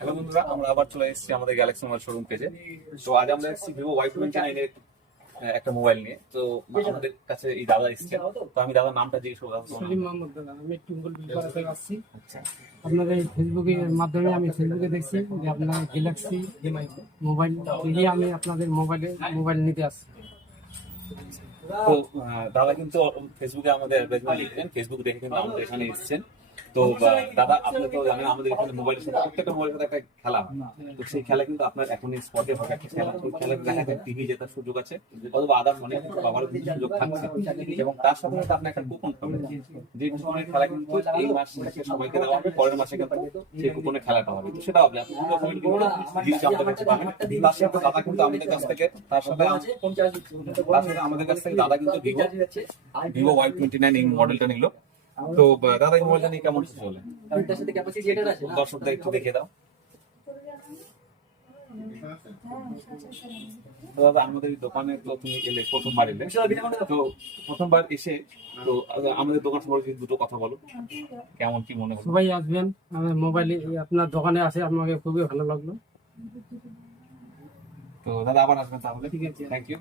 Hello বন্ধুরা, আমরা আবার চলে এসেছি আমাদের গ্যালাক্সি মোবাইল শোরুম পেজে। তো আজ আমরা এসেছি ভিভো Y29 এর একটা মোবাইল নিয়ে। তো আমাদের কাছে এই দাদা এসেছেন, তো আমি দাদার নামটা জিজ্ঞেস করবো। সলিম মোহাম্মদ দাদা, আমি টুঙ্গল বিলপাড়া থেকে আসছি। আপনাদের ফেসবুকের মাধ্যমে আমি ফেসবুকে দেখছি যে আপনার গ্যালাক্সি মোবাইল থেকে আমি আপনাদের মোবাইল নিতে আসছি। তো দাদা কিন্তু ফেসবুকে আমাদের অ্যাডভার্টাইজমেন্ট লিখেছেন, ফেসবুক দেখে কিন্তু আমাদের এখানে এসেছেন। তো দাদা, আপনি তো জানেন আমাদের এখানে মোবাইলের সাথে প্রত্যেকটা মোবাইলের সাথে একটা খেলা হয়। তো সেই খেলা কিন্তু আপনার এখন স্পটে হবে একটা খেলা। ওই খেলা দেখা যায় টিভি জেতার সুযোগ আছে, অথবা আদার্স অনেক কিছু পাওয়ারও কিন্তু সুযোগ থাকছে। এবং তার সাথে সাথে আপনি একটা কুপন পাবেন, যে কুপনের খেলা কিন্তু এই মাস শেষে সবাইকে দেওয়া হবে, পরের মাসে কিন্তু সেই কুপনের খেলাটা হবে। তো সেটা হবে আপনি পুরো পয়েন্ট কিন্তু জিনিস আমাদের কাছে পাবেন। তার সাথে দাদা কিন্তু আমাদের কাছ থেকে আমাদের কাছ থেকে দাদা কিন্তু ভিভো Y29 এই মডেলটা নিল। তো দাদা এই মোবাইলটা নিয়ে কেমন খুশি হলেন? দর্শকদের একটু দেখে দাও। তো দাদা, আমাদের এই দোকানে তো তুমি এলে, প্রথমবার এলে, তো প্রথমবার এসে তো আমাদের দোকান সম্পর্কে দুটো কথা বলো, কেমন কি মনে হলো? সবাই আসবেন, আমার মোবাইলে আপনার দোকানে আসে আমাকে খুবই ভালো লাগলো। তো দাদা আবার আসবেন তাহলে। ঠিক আছে, থ্যাংক ইউ।